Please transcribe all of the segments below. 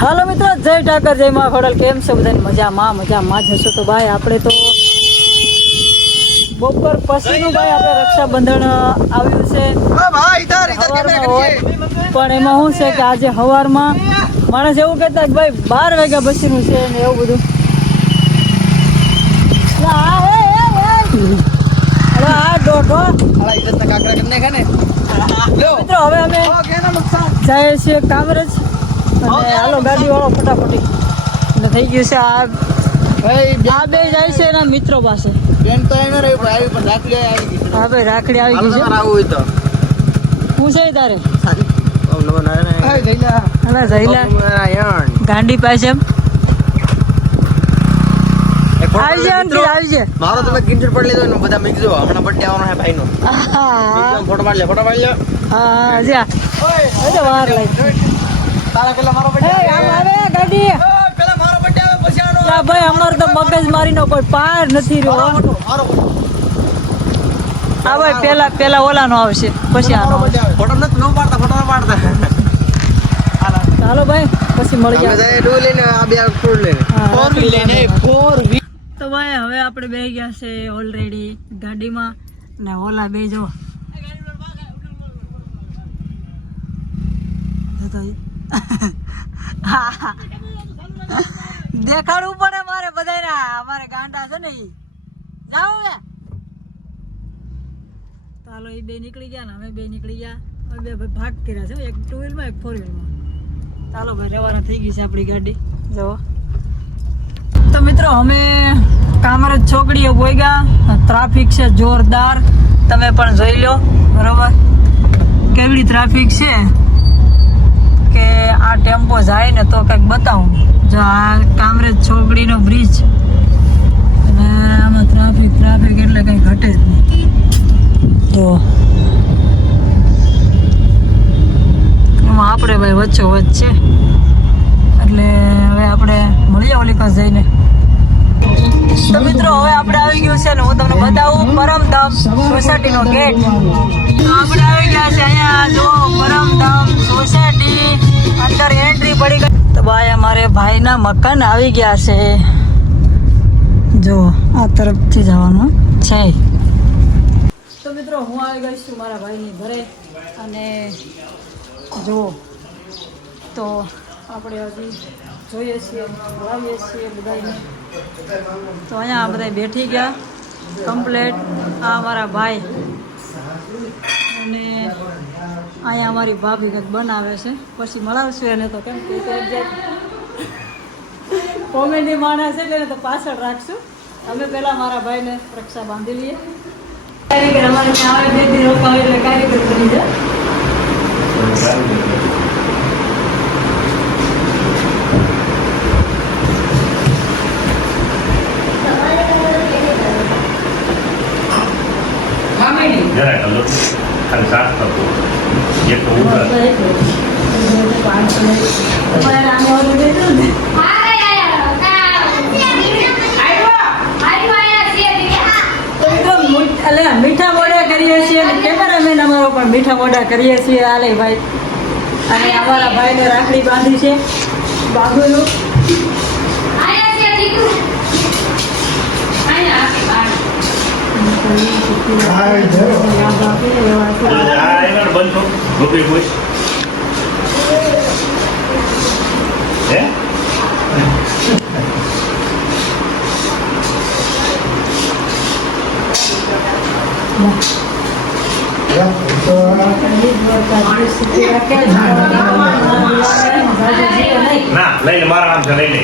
હાલો મિત્રો, જય ઠાકર, જય મા ખોડલ. કેમ છે બધાને? મજામાં જ હશો તો ભાઈ. આપણે તો બપોર પછીનું ભાઈ આપણે રક્ષાબંધન આવ્યું છે. પણ એમાં શું છે કે આજે સવારમાં માણસ એવું કહેતા કે ભાઈ 12 વાગ્યા પછીનું છે ને એવું બધું. મિત્રો હવે અમે જઈએ છીએ કામરેજ અને હાલો ગાડી વાળો ફટાફટી એટલે થઈ ગયું છે. આ બે જાય છે એના મિત્રો પાસે. હા ભાઈ રાખડી આવી ગઈ છે. શું છે તારે? ગાંડી પાસે એમ આવી છે. મારો તમે કિંજર પડ લીધો ને બધા મિક્સ જો હમણાં બર્થડે આવવાનો છે ભાઈનો. ફોટો પાડ લે હા જા ઓય વાર લાગી તારા પેલા મારો બર્થડે આવે ગાડી પેલા મારો બર્થડે આવે પછી આનો લા ભાઈ અમાર તો મગજ મારીનો કોઈ પાર નથી રહ્યો. મારો હા ભાઈ પેલા ઓલાનો આવશે પછી આનો ફોટો ન પાડતા ચાલો ભાઈ પછી મળી અમે જાય ડો લઈને આ બે ફોડ લઈને ફોર વ્હીલ લઈને તો ભાઈ હવે આપણે બેસી ગયા છે ઓલરેડી ગાડીમાં ને ઓલા બે જો દેખાડવું પડે મારે બધાને. અમારે ગાંડા છે ને જાઓ ચાલો એ બે નીકળી ગયા ને અમે બે નીકળી ગયા. બે ભાગ કર્યા છે, એક 2 વ્હીલમાં એક 4 વ્હીલમાં. ચાલો ભાઈ રવાના થઈ ગઈ છે આપણી ગાડી. જુઓ તો મિત્રો અમે કામરેજ ચોકડીએ પહોંચ્યા. ટ્રાફિક છે જોરદાર, તમે પણ જોઈ લો બરોબર કેવડી ટ્રાફિક છે કે આ ટેમ્પો જાય ને તો કંઈક બતાવું. જો આ કામરેજ ચોકડીનો બ્રિજ અને આમાં ટ્રાફિક એટલે કંઈ ઘટે જ નહીં. જો એમાં આપણે ભાઈ વચ્ચો વચ્ચ છે એટલે હવે આપણે મળીએ ઓલી પાસે જઈને. તો મિત્રો હવે આપણે આવી ગયું છે ને હું તમને બતાવું પરમધામ સોસાયટીનો ગેટ. તો આપણે આવી ગયા છે અહીંયા. જો પરમધામ સોસાયટી અંદર એન્ટ્રી પડી ગઈ. તો ભાઈ અમારે ભાઈના મકાન આવી ગયા છે. જો આ તરફથી જવાનું છે. તો મિત્રો હું આવી ગઈ છું મારા ભાઈની ઘરે અને જો તો આપણે હજી જોઈએ છીએ બોલાવીએ છીએ બધાને. તો અહીંયા બધા બેઠી ગયા કમ્પ્લેટ. આ અમારા ભાઈ અને અહીંયા અમારી ભાભી કંઈક બનાવે છે. પછી મળાવશું એને તો કેમ કે કોમેડી માણસ છે એટલે તો પાછળ રાખશું. અમે પહેલાં મારા ભાઈને રક્ષા બાંધી લઈએ. કારીગર અમારે ત્યાં આવે 2 દિન રોકાવે એટલે કારીગર બની જાય. જરા કલો ખાલી સાફ કરતો એક તો ઉભા મીઠા મોઢા કરીએ છીએ અને કેમેરામેન અમારો પણ મીઠા મોઢા કરીએ છીએ. હાલે ભાઈ અને અમારા ભાઈને રાખડી બાંધી છે બાબુનું. બંધ ગોપી ખુશ હે ના લઈ લે મારા આમ લઈ લે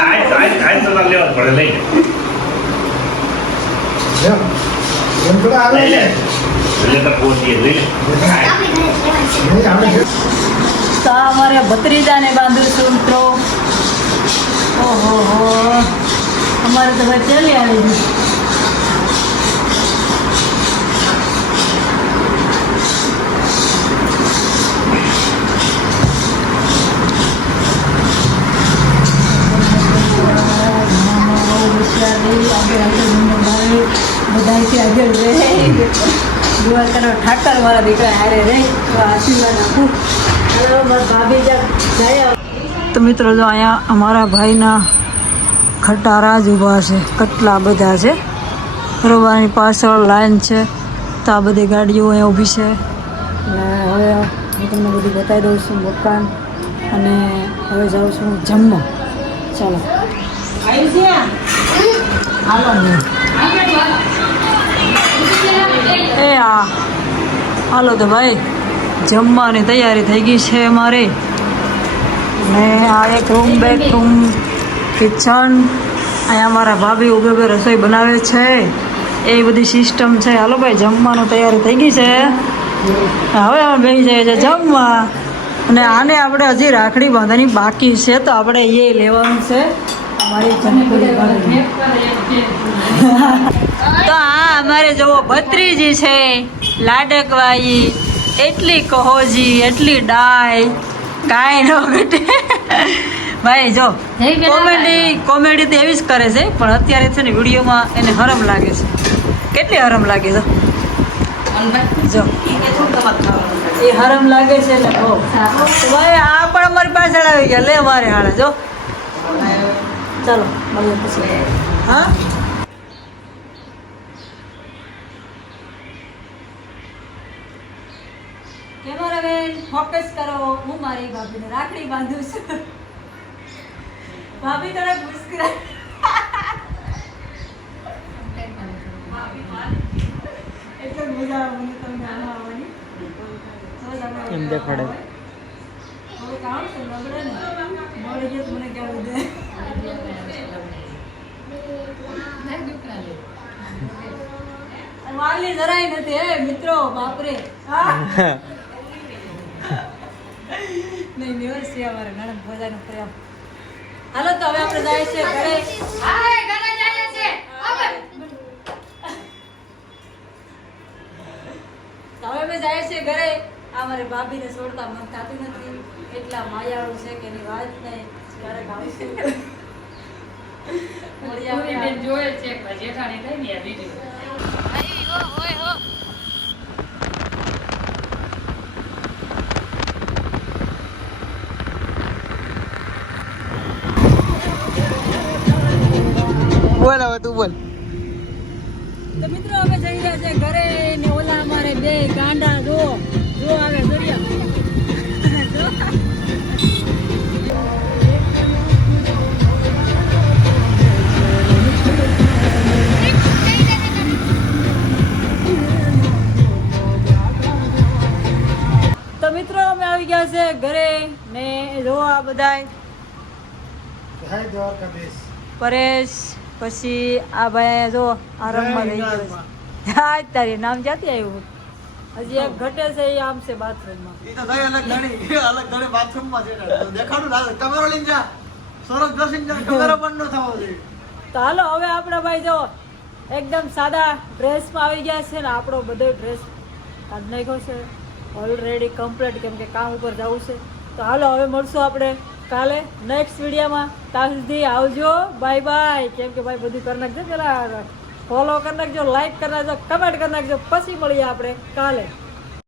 આઈ તો લેવા પડે. લઈ લે તો અમારે ભત્રીજાને બાંધું છું મિત્રો. ઓહો અમારે તો ભાઈ ચાલી આવી ગયું. બધાથી આગળ રહે દુઆ કરો ઠાકર મારા દીકરા હારે રે આશીર્વાદ આપું. બસ ભાભી જાય તો મિત્રો જો અહીંયા અમારા ભાઈના ખટારા જ ઊભા છે, કેટલા બધા છે બરોબર. પાછળ લાઈન છે તો આ બધી ગાડીઓ અહીંયા ઊભી છે. અને હવે હું તમને બધું બતાવી દઉં છું મકાન, અને હવે જાઉં છું જમવા. ચાલો એ હા હાલો તો ભાઈ, જમવાની તૈયારી થઈ ગઈ છે અમારે. ને આ એક રૂમ, બેડરૂમ, કિચન, અહીંયા અમારા ભાભી ઊભે રસોઈ બનાવે છે, એ બધી સિસ્ટમ છે. હાલો ભાઈ, જમવાનું તૈયારી થઈ ગઈ છે. હવે અમે બેસી જઈએ છીએ જમવા. અને આને આપણે હજી રાખડી બાંધવાની બાકી છે, તો આપણે એ લેવાનું છે અમારી જમકુડી ભાભી. તો આ અમારે જોવો ભત્રીજી છે, લાડકવાઈ, એટલી કહોજી, એટલી ડાય, કાંઈ ન ઘટે. ભાઈ જો કોમેડી તો એવી જ કરે છે, પણ અત્યારે છે ને વિડીયોમાં એને હરમ લાગે છે. કેટલી હરમ લાગે છે જો, એ હરમ લાગે છે ને. ભાઈ આ પણ અમારી પાછળ આવી ગયા, લે મારે હાડે જો. ચાલો મળીએ પછી. હા કેમેરામેન ફોકસ કરો, હું મારી ભાભીને રાખડી બાંધું છું. ભાભી થોડા મુસ્કરા. એટલે મજા આવે મને તમને આમાં આવવાની. એમ દેખાડે. હવે કામ છે નબળે ને, મળી ગયો તો મને કહેવું દે. વાલી જરાય નથી હે મિત્રો, બાપરે. નહીં દિવસ છે અમારે નણંદ ભજાનો પ્રેમ. હાલો તો હવે આપણે જાય છે ઘરે. તો હવે અમે જાય છે ઘરે. આ મારી ભાભીને છોડતા મન થતું નથી, એટલા માયાળું છે કે એની વાત નહીં. ક્યારેક આવશું જોયે છે જેઠાણી થઈ ને વિડીયો. બોલ હવે તું બોલ. તો મિત્રો અમે જઈ રહ્યા છે ઘરે. ને ઓલા અમારે બે ગાંડા જો આવે દરિયા. તો મિત્રો અમે આવી ગયા છે ઘરે. ને જો આ બધાય પરેશ, પછી આ ભાઈ જો આરામમાં રહી ગયો છે. હા તારી નામ ક્યાંથી આવ્યું? હજી એક ઘટે છે, એ આમ છે બાથરૂમમાં. ઈ તો દઈ અલગ ઘણી બાથરૂમમાં છે. દેખાડું લાગે કેમેરો લઈને જા. સોરસ ડ્રેસિંગ જા, કેમેરો પણ ન થવો જોઈએ. તો હાલો હવે આપણા ભાઈ જો એકદમ સાદા ડ્રેસમાં આવી ગયા છે ને. આપણો બધો ડ્રેસ કાઢ નાખ્યો છે ઓલરેડી કમ્પ્લીટ, કેમ કે કામ ઉપર જવું છે. તો હાલો હવે મળશું આપણે કાલે નેક્સ્ટ વિડીયોમાં. ત્યાં સુધી આવજો, બાય બાય. કેમ કે ભાઈ બધું કરી નાખજો, પેલા ફોલો કરી નાખજો, લાઈક કરી નાખજો, કમેન્ટ કરી નાખજો. પછી મળીએ આપણે કાલે.